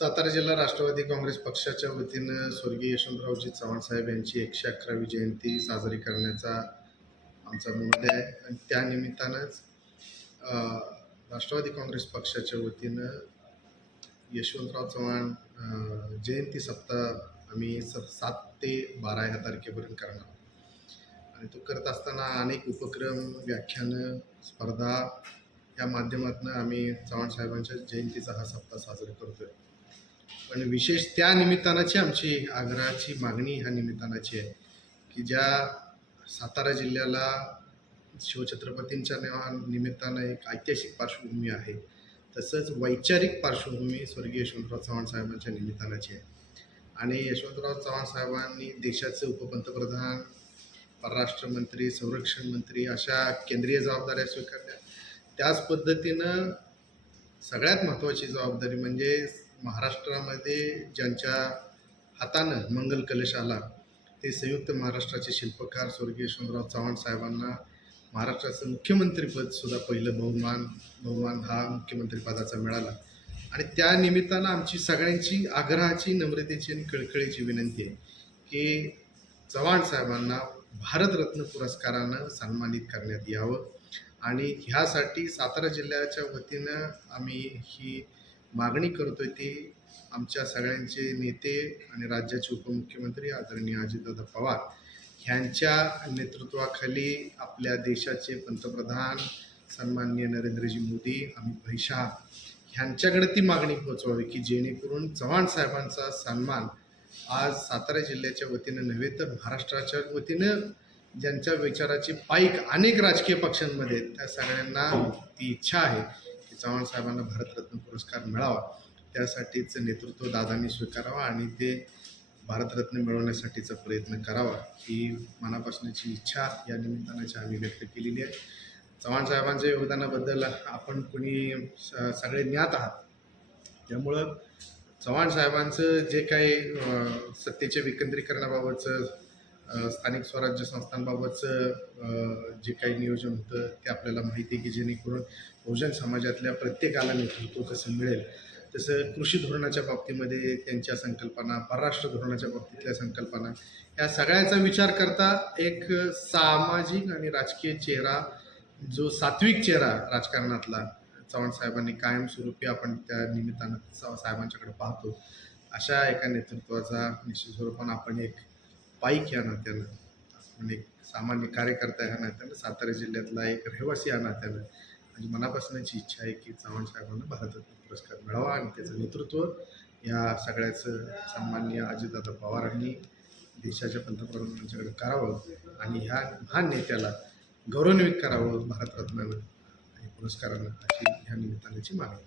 सातारा जिल्हा राष्ट्रवादी काँग्रेस पक्षाच्या वतीनं स्वर्गीय यशवंतरावजी चव्हाण साहेब यांची एकशे अकरावी जयंती साजरी करण्याचा आमचा मुद्दा आहे. आणि त्यानिमित्तानंच राष्ट्रवादी काँग्रेस पक्षाच्या वतीनं यशवंतराव चव्हाण जयंती सप्ताह आम्ही स सात ते बारा ह्या तारखेपर्यंत करणार आहोत. आणि तो करत असताना अनेक उपक्रम व्याख्यानं स्पर्धा या माध्यमातून आम्ही चव्हाण साहेबांच्या जयंतीचा हा सप्ताह साजरा करतोय. पण विशेष त्या निमित्तानाची आमची आग्रहाची मागणी ह्या निमित्तानाची आहे की ज्या सातारा जिल्ह्याला शिवछत्रपतींच्या निमित्तानं एक ऐतिहासिक पार्श्वभूमी आहे तसंच वैचारिक पार्श्वभूमी स्वर्गीय यशवंतराव चव्हाण साहेबांच्या निमित्तानाची आहे. आणि यशवंतराव चव्हाण साहेबांनी देशाचे उपपंतप्रधान परराष्ट्र मंत्री संरक्षण मंत्री अशा केंद्रीय जबाबदाऱ्या स्वीकारल्या. त्याच पद्धतीनं सगळ्यात महत्त्वाची जबाबदारी म्हणजे महाराष्ट्रामध्ये ज्यांच्या हातानं मंगल कलश आला ते संयुक्त महाराष्ट्राचे शिल्पकार स्वर्गीय यशवंतराव चव्हाण साहेबांना महाराष्ट्राचं मुख्यमंत्रीपद सुद्धा पहिलं बहुमान बहुमान हा मुख्यमंत्रीपदाचा मिळाला. आणि त्या निमित्तानं आमची सगळ्यांची आग्रहाची नम्रतेची आणि कळकळीची विनंती आहे की चव्हाण साहेबांना भारतरत्न पुरस्कारानं सन्मानित करण्यात यावं. आणि ह्यासाठी सातारा जिल्ह्याच्या वतीनं आम्ही ही मागणी करतोय ती आमच्या सगळ्यांचे नेते आणि राज्याचे उपमुख्यमंत्री आदरणीय अजितदादा पवार ह्यांच्या नेतृत्वाखाली आपल्या देशाचे पंतप्रधान सन्माननीय नरेंद्रजी मोदी अमित भाई शहा ह्यांच्याकडे ती मागणी पोहोचवावी की जेणेकरून चव्हाण साहेबांचा सन्मान आज सातारा जिल्ह्याच्या वतीनं नव्हे तर महाराष्ट्राच्या वतीनं ज्यांच्या विचाराची पाईक अनेक राजकीय पक्षांमध्ये त्या सगळ्यांना ती इच्छा आहे. चव्हाण साहेबांना भारतरत्न पुरस्कार मिळावा त्यासाठीच नेतृत्व दादांनी स्वीकारावा आणि ते भारतरत्न मिळवण्यासाठीचा प्रयत्न करावा ही मनापासूनची इच्छा या निमित्तानाची आम्ही व्यक्त केलेली आहे. चव्हाण साहेबांच्या योगदानाबद्दल आपण कोणी स- सगळे ज्ञात आहात. त्यामुळं चव्हाण साहेबांचं जे काही सत्तेच्या विकेंद्रीकरणाबाबतचं स्थानिक स्वराज्य संस्थांबाबतचं जे काही नियोजन होतं ते आपल्याला माहिती आहे की जेणेकरून बहुजन समाजातल्या प्रत्येकाला नेतृत्व कसं मिळेल. तसं कृषी धोरणाच्या बाबतीमध्ये त्यांच्या संकल्पना परराष्ट्र धोरणाच्या बाबतीतल्या संकल्पना या सगळ्याचा विचार करता एक सामाजिक आणि राजकीय चेहरा जो सात्विक चेहरा राजकारणातला चव्हाण साहेबांनी कायमस्वरूपी आपण त्या निमित्तानं साहेबांच्याकडे पाहतो. अशा एका नेतृत्वाचा निश्चित स्वरूपानं आपण एक पाईक या नात्यानं म्हणजे एक सामान्य कार्यकर्ता ह्या नात्यानं सातारा जिल्ह्यातला एक रहिवासी या नात्यानं. माझी मनापासूनची इच्छा आहे की चव्हाण साहेबांना भारतरत्न पुरस्कार मिळावा आणि त्याचं नेतृत्व या सगळ्याचं सामान्य अजितदादा पवारांनी देशाच्या पंतप्रधानांच्याकडे करावं आणि ह्या महान नेत्याला गौरवान्वित करावं भारतरत्नानं आणि पुरस्कारानं अशी ह्या निमित्तानाची मागणी.